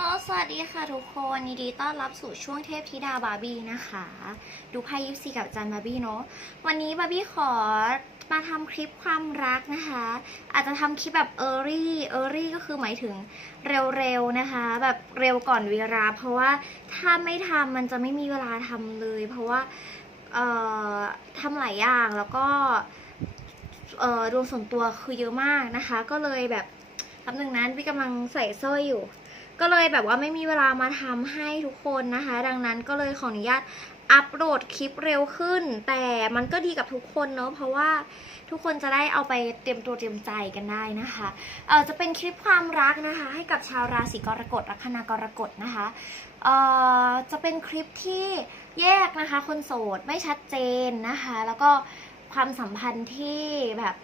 ลสวัสดีค่ะทุกคนยินดีต้อนรับสู่ช่วงเทพธิดาบาร์บี้นะคะ ดูไพ่ยิปซีกับจันบาร์บี้เนาะวันนี้บาร์บี้ขอมาทำคลิปความรักนะคะ อาจจะทำคลิปแบบเออรี่เออรี่ก็คือหมายถึงเร็วๆนะคะ แบบเร็วก่อนเวลา เพราะว่าถ้าไม่ทำมันจะไม่มีเวลาทำเลย เพราะว่าเอ่อทำหลายอย่างแล้วก็เอ่อดวงส่วนตัวคือเยอะมากนะคะ ก็เลยแบบแป๊บนึงนั้นพี่กำลังใส่สร้อยอยู่ ก็เลยแบบว่าไม่มีเวลามาทำให้ทุกคนนะคะ ดังนั้นก็เลยขออนุญาตอัปโหลดคลิปเร็วขึ้น แต่มันก็ดีกับทุกคนเนาะเพราะว่าทุกคนจะได้เอาไปเตรียมตัวเตรียมใจกันได้นะคะเออจะเป็นคลิปความรักนะคะ ให้กับชาวราศีกรกฎลัคนากรกฎนะคะเออจะเป็นคลิปที่แยกนะคะ คนโสดไม่ชัดเจนนะคะ แล้วก็ความสัมพันธ์ที่แบบ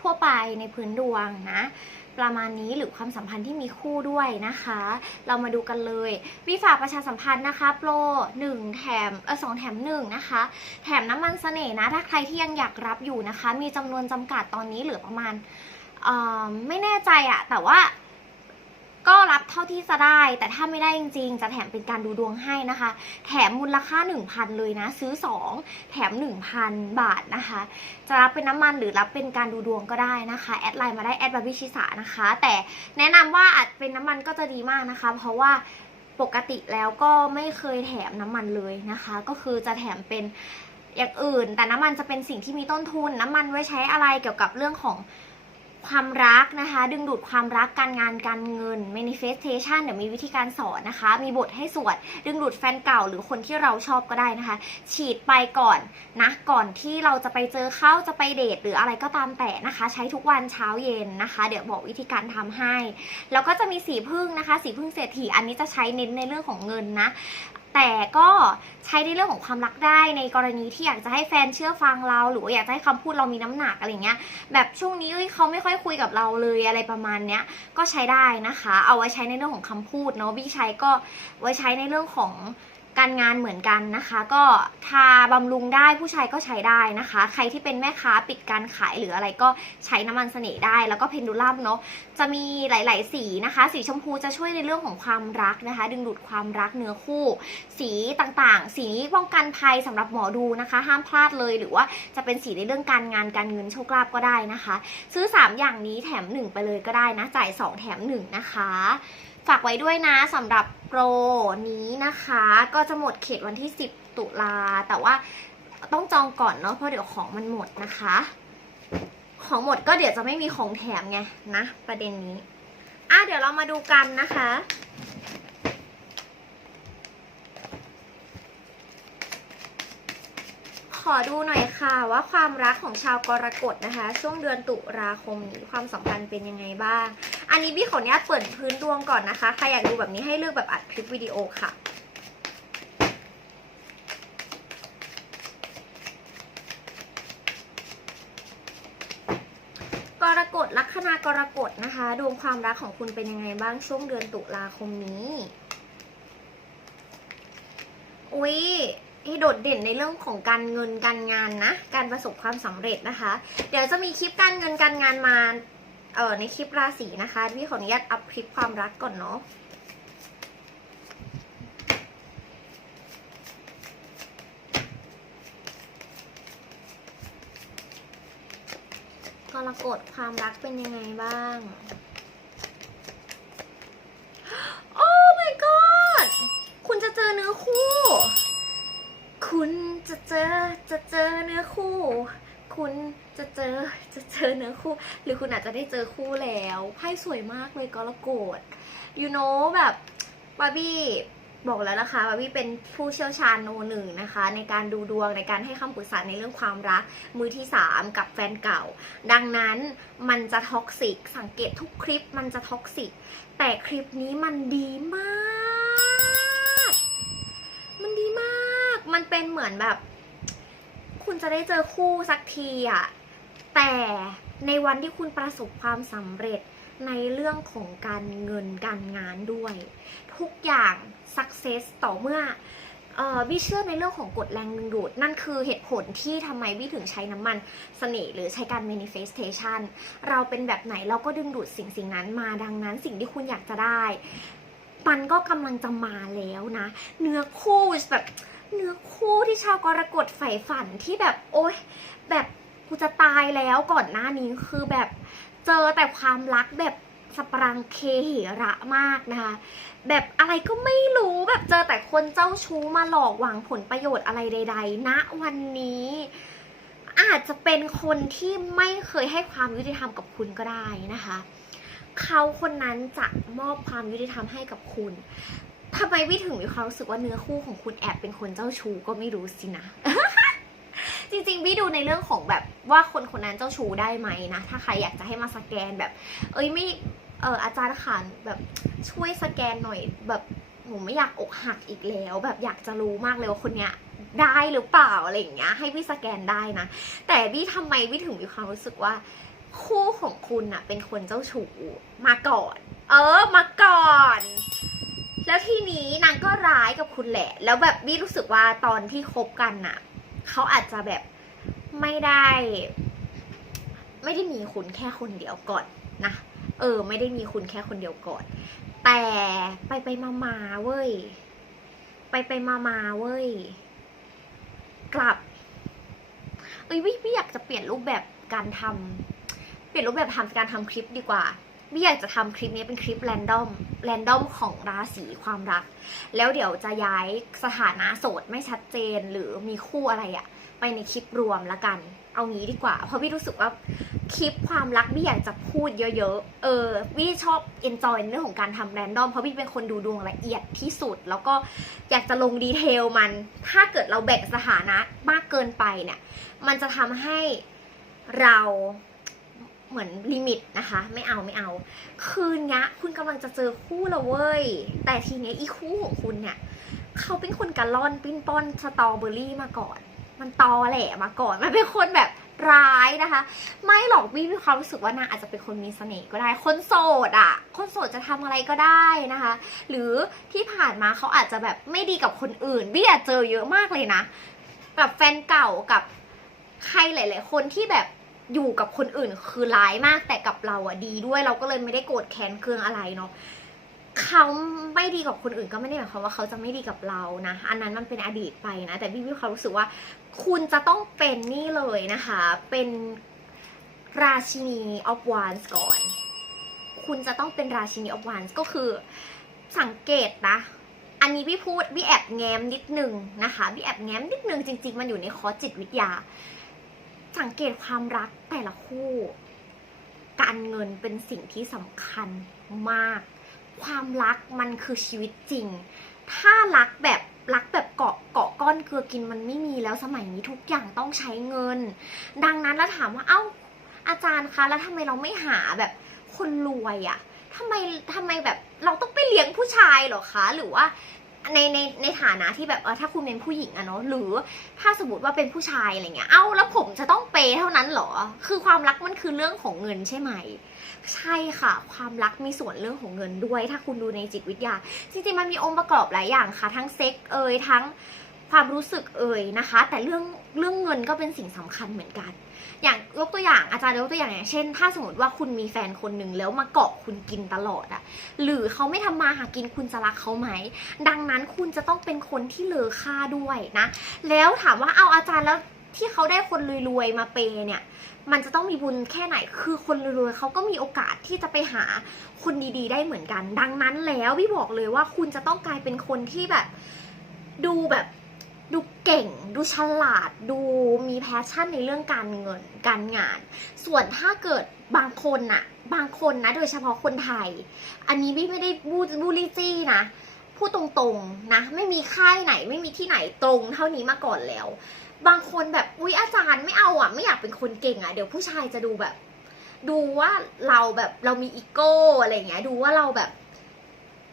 ทั่วไปในพื้นดวงนะ ประมาณนี้หรือความสัมพันธ์ที่มีคู่ด้วยนะคะ เรามาดูกันเลยวิฝากประชาสัมพันธ์นะคะ โปร 1 แถมเออสแถม1นะคะ แถมน้ำมันเสน่ห์นะ ถ้าใครที่ยังอยากรับอยู่นะคะ มีจำนวนจำกัดตอนนี้เหลือประมาณไม่แน่ใจอะแต่ว่า ก็รับเท่าที่จะได้ แต่ถ้าไม่ได้จริงๆ จะแถมเป็นการดูดวงให้นะคะ แถมมูลค่า 1,000 เลยนะ ซื้อ 2 แถม 1,000 บาทนะคะ จะรับเป็นน้ำมันหรือรับเป็นการดูดวงก็ได้นะคะ แอดไลน์มาได้แอดบาร์บี้ชิสานะคะ แต่แนะนำว่าอาจเป็นน้ำมันก็จะดีมากนะคะ เพราะว่าปกติแล้วก็ไม่เคยแถมน้ำมันเลยนะคะ ก็คือจะแถมเป็นอย่างอื่น แต่น้ำมันจะเป็นสิ่งที่มีต้นทุน น้ำมันไว้ใช้อะไรเกี่ยวกับเรื่องของ ความรักนะคะ ดึงดูดความรักการงานการเงิน manifestation เดี๋ยวมีวิธีการสอนนะคะ มีบทให้สวด ดึงดูดแฟนเก่าหรือคนที่เราชอบก็ได้นะคะ ฉีดไปก่อนนะก่อนที่เราจะไปเจอเขาจะไปเดทหรืออะไรก็ตามแต่นะคะ ใช้ทุกวันเช้าเย็นนะคะ เดี๋ยวบอกวิธีการทำให้ แล้วก็จะมีสีพึ่งนะคะ สีพึ่งเศรษฐีอันนี้จะใช้เน้นในเรื่องของเงินนะ แต่ก็ใช้ในเรื่องของความรักได้ในกรณีที่อยากจะให้แฟนเชื่อฟังเรา หรือว่าอยากจะให้คำพูดเรามีน้ำหนักอะไรเงี้ย แบบช่วงนี้เอ้ยเขาไม่ค่อยคุยกับเราเลยอะไรประมาณเนี้ย ก็ใช้ได้นะคะ เอาไว้ใช้ในเรื่องของคำพูดเนาะพี่ใช้ก็ไว้ใช้ในเรื่องของ การงานเหมือนกันนะคะ ก็ทาบำรุงได้ผู้ชายก็ใช้ได้นะคะ ใครที่เป็นแม่ค้าปิดการขายหรืออะไรก็ใช้น้ำมันเสน่ห์ได้ แล้วก็เพนดูลัมเนาะจะมีหลาย ๆ สีนะคะ สีชมพูจะช่วยในเรื่องของความรักนะคะ ดึงดูดความรักเนื้อคู่ สีต่างๆ สีป้องกันภัยสำหรับหมอดูนะคะ ห้ามพลาดเลยหรือว่าจะเป็นสีในเรื่องการงานการเงินโชคลาภก็ได้นะคะ ซื้อ 3 อย่างนี้แถม 1 ไปเลยก็ได้นะจ่าย 2 แถม1นะคะฝากไว้ด้วยนะสำหรับ โปรนี้นะคะ ก็จะหมดเขตวันที่ 10 ตุลา แต่ว่าต้องจองก่อนเนาะเพราะเดี๋ยวของมันหมดนะคะ ของหมดก็เดี๋ยวจะไม่มีของแถมไงนะ ประเด็นนี้ อะเดี๋ยวเรามาดูกันนะคะขอดูหน่อยค่ะว่าความรักของชาวกรกฎนะคะ ช่วงเดือนตุลาคมนี้ความสัมพันธ์เป็นยังไงบ้าง อันนี้พี่ขออนุญาตเปิดพื้นดวงก่อนนะคะ ใครอยากดูแบบนี้ให้เลือกแบบอัดคลิปวิดีโอค่ะกรกฎลัคนากรกฎนะคะ ดวงความรักของคุณเป็นยังไงบ้างช่วงเดือนตุลาคมนี้ อุ๊ยที่โดดเด่นในเรื่องของการเงินการงานนะ การประสบความสำเร็จนะคะ เดี๋ยวจะมีคลิปการเงินการงานมา เอ่อในคลิปราศีนะคะพี่ขออนุญาตอัพคลิปความรักก่อนเนาะกรกฎความรักเป็นยังไงบ้าง โอ้ my god คุณจะเจอเนื้อคู่ คุณจะเจอจะเจอเนื้อคู่ คุณจะเจอจะเจอเนื้อคู่ หรือคุณอาจจะได้เจอคู่แล้วไพ่สวยมากเลยกรกฎ you know แบบบาร์บี้บอกแล้วนะคะบาร์บี้เป็นผู้เชี่ยวชาญโนหนึ่งนะคะ ในการดูดวงในการให้คำปรึกษาในเรื่องความรัก มือที่ 3 กับแฟนเก่า ดังนั้นมันจะท็อกซิกสังเกตทุกคลิปมันจะท็อกซิกแต่คลิปนี้มันดีมาก มันดีมาก มันเป็นเหมือนแบบ คุณจะได้เจอคู่สักทีอะแต่ในวันที่คุณประสบความสำเร็จในเรื่องของการเงินการงานด้วย ทุกอย่าง success ต่อเมื่อเออบี้เชื่อในเรื่องของกฎแรงดึงดูด นั่นคือเหตุผลที่ทำไมบี้ถึงใช้น้ำมันเสน่ห์หรือใช้การ manifestation เราเป็นแบบไหนเราก็ดึงดูดสิ่งสิ่งนั้นมาดังนั้นสิ่งที่คุณอยากจะได้ มันก็กำลังจะมาแล้วนะ เนื้อคู่แบบ เนื้อคู่ที่ชาวกรกฎใฝ่ฝันที่แบบโอ๊ยแบบกูจะตายแล้วก่อนหน้านี้คือแบบเจอแต่ความรักแบบสปรังเคเหระมากนะคะ แบบอะไรก็ไม่รู้แบบเจอแต่คนเจ้าชู้มาหลอกหวังผลประโยชน์อะไรใด ๆ ณวันนี้อาจจะเป็นคนที่ไม่เคยให้ความยุติธรรมกับคุณก็ได้นะคะ เขาคนนั้นจะมอบความยุติธรรมให้กับคุณ ทำไมวิถึงมีความรู้สึกว่าเนื้อคู่ของคุณแอบเป็นคนเจ้าชู้ก็ไม่รู้สินะ จริงๆวิดูในเรื่องของแบบว่าคนคนนั้นเจ้าชู้ได้ไหมนะ ถ้าใครอยากจะให้มาสแกนแบบ เอ้ยไม่เอออาจารย์ค่ะแบบช่วยสแกนหน่อยแบบหนูไม่อยากอกหักอีกแล้ว แบบอยากจะรู้มากเลยว่าคนเนี้ยได้หรือเปล่าอะไรอย่างเงี้ย ให้พี่สแกนได้นะ แต่พี่ทำไมพี่ถึงมีความรู้สึกว่า คู่ของคุณน่ะเป็นคนเจ้าชู้มาก่อน เออมาก่อน แล้วทีนี้นางก็ร้ายกับคุณแหละ แล้วแบบพี่รู้สึกว่าตอนที่คบกันน่ะเขาอาจจะแบบไม่ได้ ไม่ได้มีคุณแค่คนเดียวก่อนนะเออ ไม่ได้มีคุณแค่คนเดียวก่อน แต่ไปไปมามาเว้ย ไปไปมามาเว้ย กลับ เอ้ยพี่พี่อยากจะเปลี่ยนรูปแบบการทำเปลี่ยนรูปแบบทำการทำคลิปดีกว่า พี่อยากจะทำคลิปนี้เป็นคลิปแรนดอมแรนดอมของราศีความรัก แล้วเดี๋ยวจะย้ายสถานะโสดไม่ชัดเจนหรือมีคู่อะไรอะไปในคลิปรวมละกัน เอางี้ดีกว่า เพราะพี่รู้สึกว่าคลิปความรักพี่อยากจะพูดเยอะๆ เออพี่ชอบเอนจอยเรื่องของการทำแรนดอมเพราะพี่เป็นคนดูดวงละเอียดที่สุด แล้วก็อยากจะลงดีเทลมัน ถ้าเกิดเราแบ่งสถานะมากเกินไปเนี่ย มันจะทำให้เรา เหมือนลิมิตนะคะ ไม่เอาไม่เอา คืนนี้คุณกำลังจะเจอคู่ล้วเว้ย แต่ทีนี้อีคู่ของคุณเนี่ย เขาเป็นคนกะล่อนปิ้นป้อนสตรอเบอรี่มาก่อน มันตอแหละมาก่อน มันเป็นคนแบบร้ายนะคะ ไม่หรอกวี่มีความรู้สึกว่านางอาจจะเป็นคนมีเสน่ห์ก็ได้ คนโสดอะ่ะ คนโสดจะทำอะไรก็ได้นะคะ หรือที่ผ่านมาเขาอาจจะแบบไม่ดีกับคนอื่นวี่อะเจอเยอะมากเลยนะ กับแฟนเก่ากับใครหลาย ๆ คนที่แบบ อยู่กับคนอื่นคือร้ายมากแต่กับเราอะดีด้วยเราก็เลยไม่ได้โกรธแค้นเคืองอะไรเนาะเขาไม่ดีกับคนอื่นก็ไม่ได้หมายความว่าเขาจะไม่ดีกับเรานะ อันนั้นมันเป็นอดีตไปนะ แต่พี่วิวเขารู้สึกว่า คุณจะต้องเป็นนี่เลยนะคะ เป็นราชินีออฟวานส์ก่อน คุณจะต้องเป็นราชินีออฟวานส์ก็คือสังเกตนะ อันนี้พี่พูดพี่แอบแง้มนิดนึงนะคะพี่แอบแง้มนิดนึงจริง ๆ มันอยู่ในคอร์สจิตวิทยา สังเกตความรักแต่ละคู่ การเงินเป็นสิ่งที่สำคัญมาก ความรักมันคือชีวิตจริง ถ้ารักแบบรักแบบเกาะเกาะก้อนเกลือกินมันไม่มีแล้วสมัยนี้ทุกอย่างต้องใช้เงิน ดังนั้นแล้วถามว่าเอ้าอาจารย์คะแล้วทำไมเราไม่หาแบบคนรวยอะทำไมทำไมแบบเราต้องไปเลี้ยงผู้ชายเหรอคะ หรือว่า ในในในฐานะที่แบบเออถ้าคุณเป็นผู้หญิงอะเนาะหรือถ้าสมมติว่าเป็นผู้ชายอะไรเงี้ยเอ้าแล้วผมจะต้องเปย์เท่านั้นเหรอ คือความรักมันคือเรื่องของเงินใช่ไหม ใช่ค่ะ ความรักมีส่วนเรื่องของเงินด้วย ถ้าคุณดูในจิตวิทยา จริงๆมันมีองค์ประกอบหลายอย่างค่ะ ทั้งเซ็กเอยทั้งความรู้สึกเอ่ยนะคะ แต่เรื่องเรื่องเงินก็เป็นสิ่งสำคัญเหมือนกัน อย่างยกตัวอย่างอาจารย์ยกตัวอย่างอย่างเช่น ถ้าสมมติว่าคุณมีแฟนคนหนึ่งแล้วมาเกาะคุณกินตลอดอะหรือเขาไม่ทำมาหากินคุณจะรักเขาไหม ดังนั้นคุณจะต้องเป็นคนที่เลอค่าด้วยนะ แล้วถามว่าเอาอาจารย์แล้วที่เขาได้คนรวยๆมาเปย์เนี่ย มันจะต้องมีบุญแค่ไหน คือคนรวยๆเขาก็มีโอกาสที่จะไปหาคนดีๆ ได้เหมือนกัน ดังนั้นแล้วพี่บอกเลยว่าคุณจะต้องกลายเป็นคนที่แบบ ดูแบบ ดูเก่ง ดูฉลาด ดูมีแพชชั่นในเรื่องการเงินการงาน ส่วนถ้าเกิดบางคนน่ะ บางคนนะ โดยเฉพาะคนไทย อันนี้พี่ไม่ได้บูบูลลี่จี้นะ พูดตรงๆนะ ไม่มีค่ายไหน ไม่มีที่ไหนตรงเท่านี้มาก่อนแล้ว บางคนแบบอุ๊ยอาจารย์ไม่เอาอะ ไม่อยากเป็นคนเก่งอะ เดี๋ยวผู้ชายจะดูแบบ ดูว่าเราแบบเรามีอีโก้อะไรอย่างเงี้ย ดูว่าเราแบบ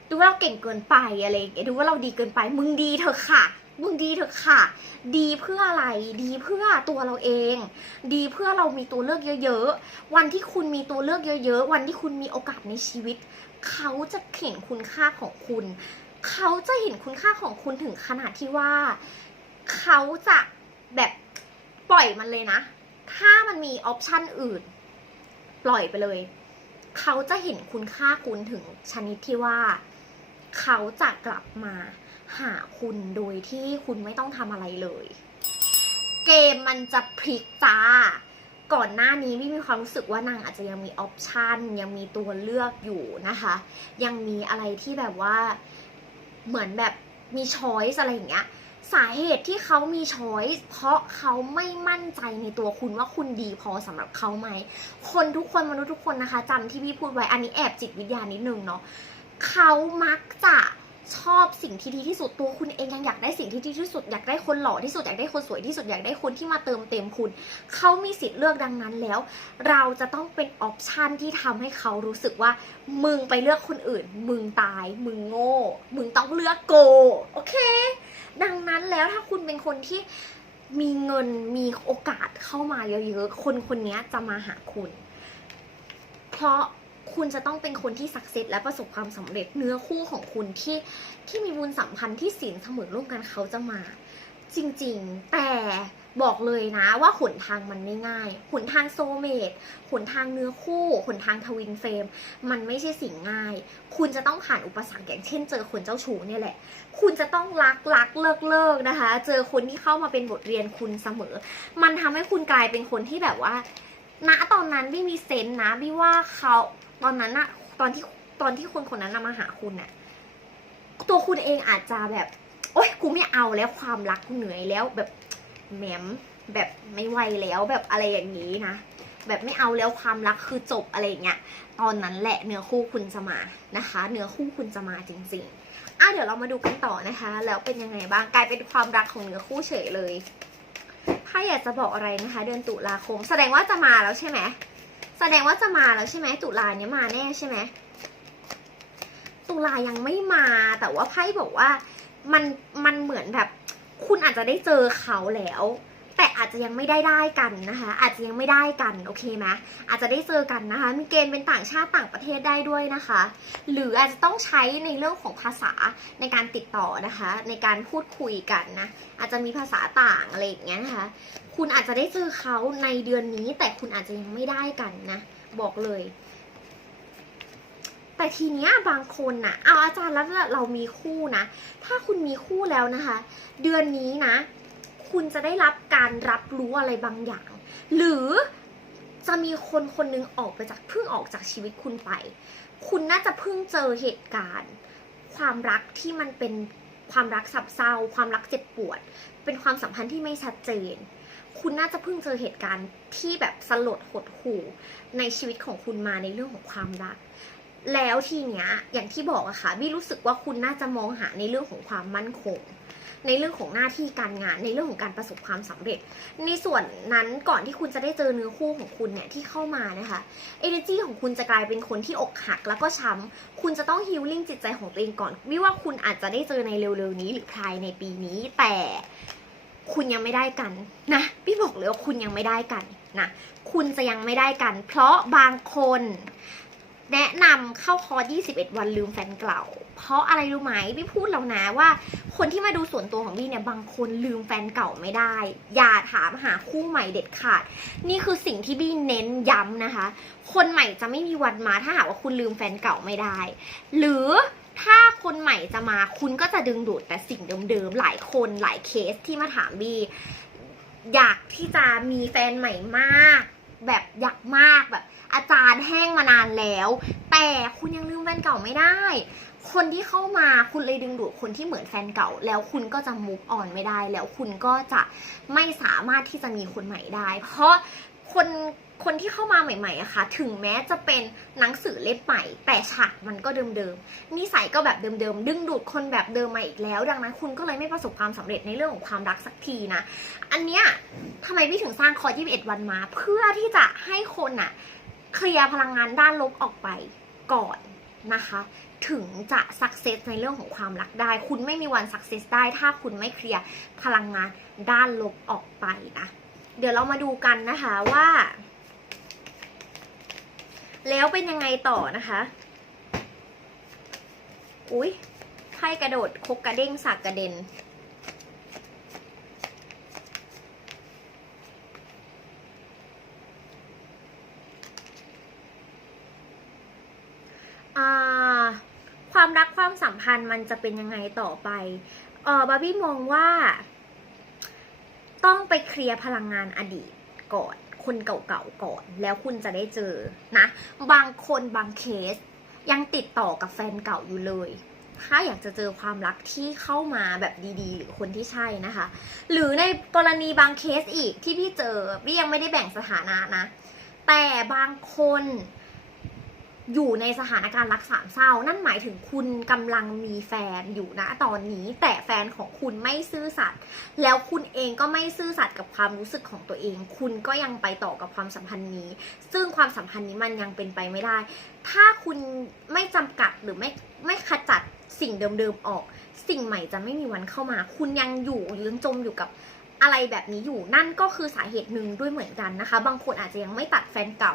ดูว่าเราเก่งเกินไปอะไรอย่างเงี้ย ดูว่าเราดีเกินไป มึงดีเถอะค่ะ มึงดีเถอะค่ะ ดีเพื่ออะไร ดีเพื่อตัวเราเอง ดีเพื่อเรามีตัวเลือกเยอะๆ วันที่คุณมีตัวเลือกเยอะๆ วันที่คุณมีโอกาสในชีวิต เขาจะเห็นคุณค่าของคุณ เขาจะเห็นคุณค่าของคุณถึงขนาดที่ว่า เขาจะแบบปล่อยมันเลยนะ ถ้ามันมีออปชันอื่น ปล่อยไปเลย เขาจะเห็นคุณค่าคุณถึงชนิดที่ว่า เขาจะกลับมา หาคุณโดยที่คุณไม่ต้องทำอะไรเลย เกมมันจะพลิกจ้า ก่อนหน้านี้พี่มีความรู้สึกว่านางอาจจะยังมีออปชันยังมีตัวเลือกอยู่นะคะ ยังมีอะไรที่แบบว่าเหมือนแบบมีช้อยส์อะไรอย่างเงี้ยสาเหตุที่เขามีช้อยส์เพราะเขาไม่มั่นใจในตัวคุณว่าคุณดีพอสำหรับเขาไหม คนทุกคนมนุษย์ทุกคนนะคะจำที่พี่พูดไว้อันนี้แอบจิตวิทยานิดนึงเนาะเขามักจะ ชอบสิ่งที่ดีที่สุดตัวคุณเองยังอยากได้สิ่งที่ดีที่สุด อยากได้คนหล่อที่สุดอยากได้คนสวยที่สุดอยากได้คนที่มาเติมเต็มคุณ เขามีสิทธิ์เลือกดังนั้นแล้ว เราจะต้องเป็นออปชันที่ทำให้เขารู้สึกว่า มึงไปเลือกคนอื่น มึงตาย มึงโง่ มึงต้องเลือกโกโอเค ดังนั้นแล้วถ้าคุณเป็นคนที่มีเงินมีโอกาสเข้ามาเยอะๆคนคนนี้จะมาหาคุณ เพราะ คุณจะต้องเป็นคนที่สักเซสและประสบความสำเร็จเนื้อคู่ของคุณที่ที่มีบุญสัมพันธ์ที่ศีลเสมอร่วมกันเขาจะมา จริงๆ แต่บอกเลยนะว่าหนทางมันไม่ง่ายหนทางโซเมตหนทางเนื้อคู่หนทางทวินเฟรมมันไม่ใช่สิ่งง่าย คุณจะต้องผ่านอุปสรรคอย่างเช่น เจอคนเจ้าชู้เนี่ยแหละ คุณจะต้องรักรักเลิกเลิกนะคะ เจอคนที่เข้ามาเป็นบทเรียนคุณเสมอ มันทำให้คุณกลายเป็นคนที่แบบว่าณตอนนั้นพี่มีเซนส์นะพี่ว่าเขา ตอนนั้นอะตอนที่ตอนที่คนคนนั้นนะมาหาคุณอะตัวคุณเองอาจจะแบบ โอ๊ยกูไม่เอาแล้วความรักกูเหนื่อยแล้วแบบแหมมแบบไม่ไหวแล้วแบบอะไรอย่างนี้นะแบบไม่เอาแล้วความรักคือจบอะไรอย่างเงี้ยตอนนั้นแหละเนื้อคู่คุณจะมานะคะ เนื้อคู่คุณจะมาจริงๆอะเดี๋ยวเรามาดูกันต่อนะคะ แล้วเป็นยังไงบ้างกลายเป็นความรักของเนื้อคู่เฉยเลย ถ้าอยากจะบอกอะไรนะคะ เดือนตุลาคม แสดงว่าจะมาแล้วใช่ไหม แสดงว่าจะมาแล้วใช่ไหมตุลาเนี้ยมาแน่ใช่ไหมตุลายังไม่มาแต่ว่าไพ่บอกว่ามันมันเหมือนแบบ คุณอาจจะได้เจอเขาแล้ว แต่อาจจะยังไม่ได้ได้กันนะคะ อาจจะยังไม่ได้กันโอเคไหมอาจจะได้เจอกันนะคะ มีเกณฑ์เป็นต่างชาติต่างประเทศได้ด้วยนะคะ หรืออาจจะต้องใช้ในเรื่องของภาษาในการติดต่อนะคะ ในการพูดคุยกันนะอาจจะมีภาษาต่างอะไรอย่างเงี้ยนะคะ คุณอาจจะได้เจอเขาในเดือนนี้ แต่คุณอาจจะยังไม่ได้กันนะบอกเลยแต่ทีเนี้ยบางคนนะเอาอาจารย์แล้วเรามีคู่นะ ถ้าคุณมีคู่แล้วนะคะ เดือนนี้นะ คุณจะได้รับการรับรู้อะไรบางอย่าง หรือจะมีคนคนหนึงออกไปจากเพิ่งออกจากชีวิตคุณไป คุณน่าจะเพิ่งเจอเหตุการณ์ ความรักที่มันเป็นความรักสับเศร้า ความรักเจ็บปวด เป็นความสัมพันธ์ที่ไม่ชัดเจน คุณน่าจะเพิ่งเจอเหตุการณ์ที่แบบสลดหดหู่ในชีวิตของคุณมาในเรื่องของความรัก แล้วทีเนี้ยอย่างที่บอกอะค่ะบี้รู้สึกว่าคุณน่าจะมองหาในเรื่องของความมั่นคง ในเรื่องของหน้าที่การงาน ในเรื่องของการประสบความสำเร็จ ในส่วนนั้นก่อนที่คุณจะได้เจอเนื้อคู่ของคุณเนี่ยที่เข้ามานะคะเอเนจีของคุณจะกลายเป็นคนที่อกหักแล้วก็ช้ำคุณจะต้องฮิลลิ่งจิตใจของตัวเองก่อนวิว่าคุณอาจจะได้เจอในเร็วๆนี้ หรือภายในปีนี้แต่คุณยังไม่ได้กันนะพี่บอกเลยว่าคุณยังไม่ได้กันนะคุณจะยังไม่ได้กัน เพราะบางคน แนะนำเข้าคอร์ส21 วันลืมแฟนเก่า เพราะอะไรรู้ไหมพี่พูดแล้วนะว่า คนที่มาดูส่วนตัวของพี่เนี่ยบางคนลืมแฟนเก่าไม่ได้ อย่าถามหาคู่ใหม่เด็ดขาด นี่คือสิ่งที่บี้เน้นย้ำนะคะ คนใหม่จะไม่มีวันมาถ้าหากว่าคุณลืมแฟนเก่าไม่ได้ หรือถ้าคนใหม่จะมาคุณก็จะดึงดูดแต่สิ่งเดิมๆหลายคนหลายเคสที่มาถามบี้อยากที่จะมีแฟนใหม่มาก แบบอยากมากแบบ อาจารย์แห้งมานานแล้ว แต่คุณยังลืมแฟนเก่าไม่ได้ คนที่เข้ามาคุณเลยดึงดูดคนที่เหมือนแฟนเก่า แล้วคุณก็จะมุกอ่อนไม่ได้ แล้วคุณก็จะไม่สามารถที่จะมีคนใหม่ได้ เพราะคนคนที่เข้ามาใหม่ๆอะค่ะ ถึงแม้จะเป็นหนังสือเล่มใหม่ แต่ฉากมันก็เดิมๆนิสัยก็แบบเดิมๆ ดึงดูดคนแบบเดิมมาอีกแล้ว ดังนั้นคุณก็เลยไม่ประสบความสำเร็จในเรื่องของความรักสักทีนะ อันเนี้ยทำไมพี่ถึงสร้างคอร์ส21 วันมา เพื่อที่จะให้คนอะ เคลียร์พลังงานด้านลบออกไปก่อนนะคะ ถึงจะสักเซสในเรื่องของความรักได้ คุณไม่มีวันสักเซสได้ ถ้าคุณไม่เคลียร์พลังงานด้านลบออกไปนะเดี๋ยวเรามาดูกันนะคะว่า แล้วเป็นยังไงต่อนะคะอุ้ยไพ่กระโดดคกกระเด้งสากกระเด็น ความรักความสัมพันธ์มันจะเป็นยังไงต่อไปเออบาร์บี้มองว่า ต้องไปเคลียร์พลังงานอดีตก่อน คนเก่าๆก่อน แล้วคุณจะได้เจอนะ บางคนบางเคส ยังติดต่อกับแฟนเก่าอยู่เลย ถ้าอยากจะเจอความรักที่เข้ามาแบบดีๆ หรือคนที่ใช่นะคะ หรือในกรณีบางเคสอีกที่พี่เจอพี่ยังไม่ได้แบ่งสถานะนะ แต่บางคน อยู่ในสถานการณ์รักสามเศร้า นั่นหมายถึงคุณกำลังมีแฟนอยู่นะตอนนี้ แต่แฟนของคุณไม่ซื่อสัตย์แล้วคุณเองก็ไม่ซื่อสัตย์กับความรู้สึกของตัวเอง คุณก็ยังไปต่อกับความสัมพันธ์นี้ ซึ่งความสัมพันธ์นี้มันยังเป็นไปไม่ได้ ถ้าคุณไม่จำกัดหรือไม่ไม่ขจัดสิ่งเดิมๆออก สิ่งใหม่จะไม่มีวันเข้ามา คุณยังอยู่ยังจมอยู่กับ อะไรแบบนี้อยู่นั่นก็คือสาเหตุหนึ่งด้วยเหมือนกันนะคะ บางคนอาจจะยังไม่ตัดแฟนเก่า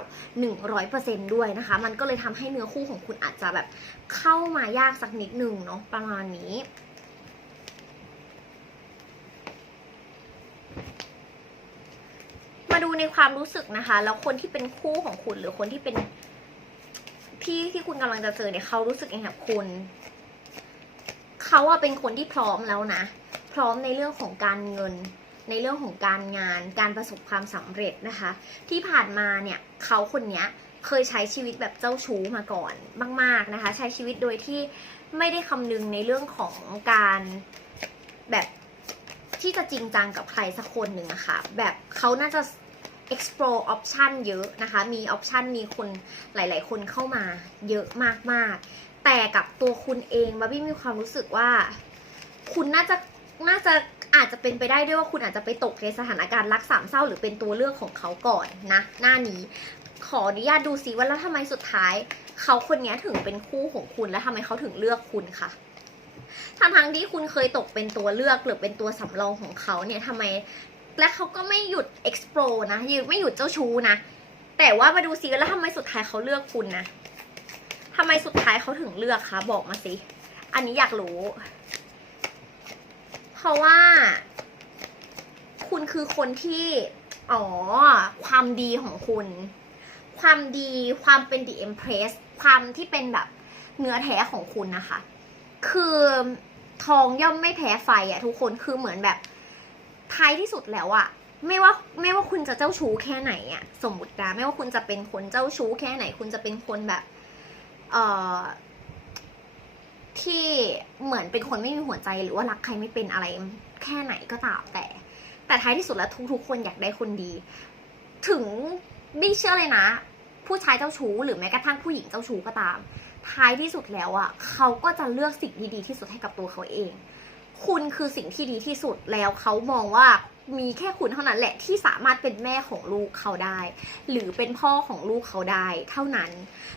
100%ด้วยนะคะ มันก็เลยทำให้เนื้อคู่ของคุณอาจจะแบบเข้ามายากสักนิดหนึ่งเนาะประมาณนี้มาดูในความรู้สึกนะคะ แล้วคนที่เป็นคู่ของคุณหรือคนที่เป็นที่ที่คุณกำลังจะเจอเนี่ยเขารู้สึกยังไงกับคุณ เขาอะเป็นคนที่พร้อมแล้วนะ พร้อมในเรื่องของการเงิน ในเรื่องของการงานการประสบความสำเร็จนะคะ ที่ผ่านมาเนี่ยเขาคนนี้เคยใช้ชีวิตแบบเจ้าชู้มาก่อนมาก ๆนะคะ ใช้ชีวิตโดยที่ไม่ได้คำนึงในเรื่องของการแบบที่จะจริงจังกับใครสักคนหนึ่งอะคะ่ะแบบเขาน่าจะ explore option เยอะนะคะ มี option มีคนหลาย ๆ คนเข้ามาเยอะมาก ๆ แต่กับตัวคุณเองบาบี้มีความรู้สึกว่า คุณน่าจะน่าจะ อาจจะเป็นไปได้ด้วยว่าคุณอาจจะไปตกในสถานการณ์รักสามเศร้าหรือเป็นตัวเลือกของเขาก่อนนะ หน้านี้ ขออนุญาตดูซิว่าแล้วทำไมสุดท้าย เขาคนนี้ถึงเป็นคู่ของคุณและทำไมเขาถึงเลือกคุณคะทั้งทั้งๆที่คุณเคยตกเป็นตัวเลือกหรือเป็นตัวสำรองของเขาเนี่ยทำไม และเขาก็ไม่หยุด explore นะยืไม่หยุดเจ้าชู้นะ แต่ว่ามาดูซิแล้วทำไมสุดท้ายเขาเลือกคุณนะทำไมสุดท้ายเขาถึงเลือกคะบอกมาสิ อันนี้อยากรู้ เพราะว่า คุณคือคนที่ อ๋อ ความดีของคุณ ความดีความเป็น the empress ความที่เป็นแบบเนื้อแท้ของคุณนะคะ คือทองย่อมไม่แพ้ไฟอะทุกคนคือเหมือนแบบท้ายที่สุดแล้วอะไม่ว่าไม่ว่าคุณจะเจ้าชู้แค่ไหนอะสมมตินะไม่ว่าคุณจะเป็นคนเจ้าชู้แค่ไหน คุณจะเป็นคนแบบ เอ่อ ที่เหมือนเป็นคนไม่มีหัวใจหรือว่ารักใครไม่เป็นอะไรแค่ไหนก็ตามแต่ แต่ท้ายที่สุดแล้วทุกๆคนอยากได้คนดี ถึงไม่เชื่อเลยนะ ผู้ชายเจ้าชู้หรือแม้กระทั่งผู้หญิงเจ้าชู้ก็ตาม ท้ายที่สุดแล้วอะเขาก็จะเลือกสิ่งที่ดีที่สุดให้กับตัวเขาเอง คุณคือสิ่งที่ดีที่สุดแล้วเขามองว่ามีแค่คุณเท่านั้นแหละที่สามารถเป็นแม่ของลูกเขาได้ หรือเป็นพ่อของลูกเขาได้เท่านั้น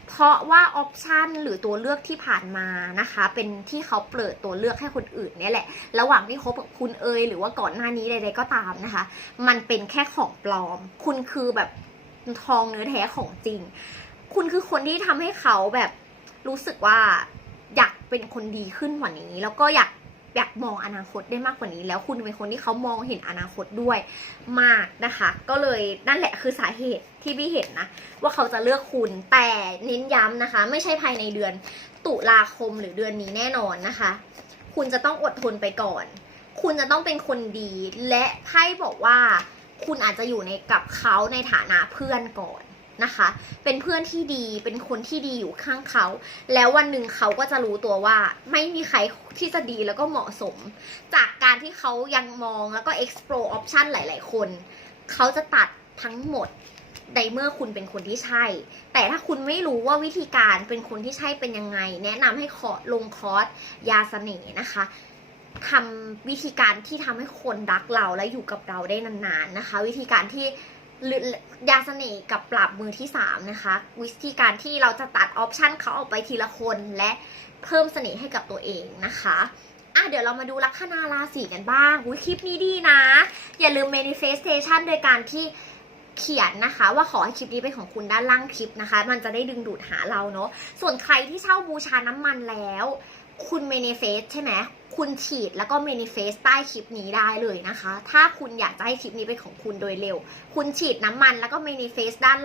เพราะว่าออปชันหรือตัวเลือกที่ผ่านมานะคะ เป็นที่เขาเปิดตัวเลือกให้คนอื่นเนี่ยแหละ ระหว่างที่คบกับคุณเอยหรือว่าก่อนหน้านี้ใดๆก็ตามนะคะ มันเป็นแค่ของปลอม คุณคือแบบทองเนื้อแท้ของจริง คุณคือคนที่ทำให้เขาแบบรู้สึกว่าอยากเป็นคนดีขึ้นกว่านี้ แล้วก็อยาก อยากมองอนาคตได้มากกว่านี้ แล้วคุณเป็นคนที่เขามองเห็นอนาคตด้วยมากนะคะ ก็เลยนั่นแหละคือสาเหตุที่พี่เห็นนะ ว่าเขาจะเลือกคุณแต่เน้นย้ำนะคะ ไม่ใช่ภายในเดือนตุลาคมหรือเดือนนี้แน่นอนนะคะ คุณจะต้องอดทนไปก่อน คุณจะต้องเป็นคนดี และไพ่บอกว่า คุณอาจจะอยู่ในกับเขาในฐานะเพื่อนก่อน นะคะ เป็นเพื่อนที่ดี เป็นคนที่ดีอยู่ข้างเขา แล้ววันหนึ่งเขาก็จะรู้ตัวว่า ไม่มีใครที่จะดีแล้วก็เหมาะสม จากการที่เขายังมองแล้วก็ explore option หลาย ๆ คน เขาจะตัดทั้งหมดในเมื่อคุณเป็นคนที่ใช่ แต่ถ้าคุณไม่รู้ว่าวิธีการเป็นคนที่ใช่เป็นยังไง แนะนำให้ขอลงคอร์สยาเสน่ห์นะคะทำวิธีการที่ทำให้คนรักเราและอยู่กับเราได้นานๆนะคะ วิธีการที่ หรือยาเสน่ห์กับปรับมือที่สามนะคะ วิธีการที่เราจะตัดออปชันเขาออกไปทีละคนและเพิ่มเสน่ห์ให้กับตัวเองนะคะอะเดี๋ยวเรามาดูลัคนาราศีกันบ้างอุ๊ยคลิปนี้ดีนะ อย่าลืม manifestation โดยการที่เขียนนะคะ ว่าขอให้คลิปนี้เป็นของคุณด้านล่างคลิปนะคะ มันจะได้ดึงดูดหาเราเนาะส่วนใครที่เช่าบูชาน้ำมันแล้ว คุณเมนิเฟสใช่ไหมคุณฉีดแล้วก็เมนิเฟสใต้คลิปนี้ได้เลยนะคะ ถ้าคุณอยากจะให้คลิปนี้เป็นของคุณโดยเร็ว คุณฉีดน้ำมันแล้วก็เมนิเฟสด้านล่า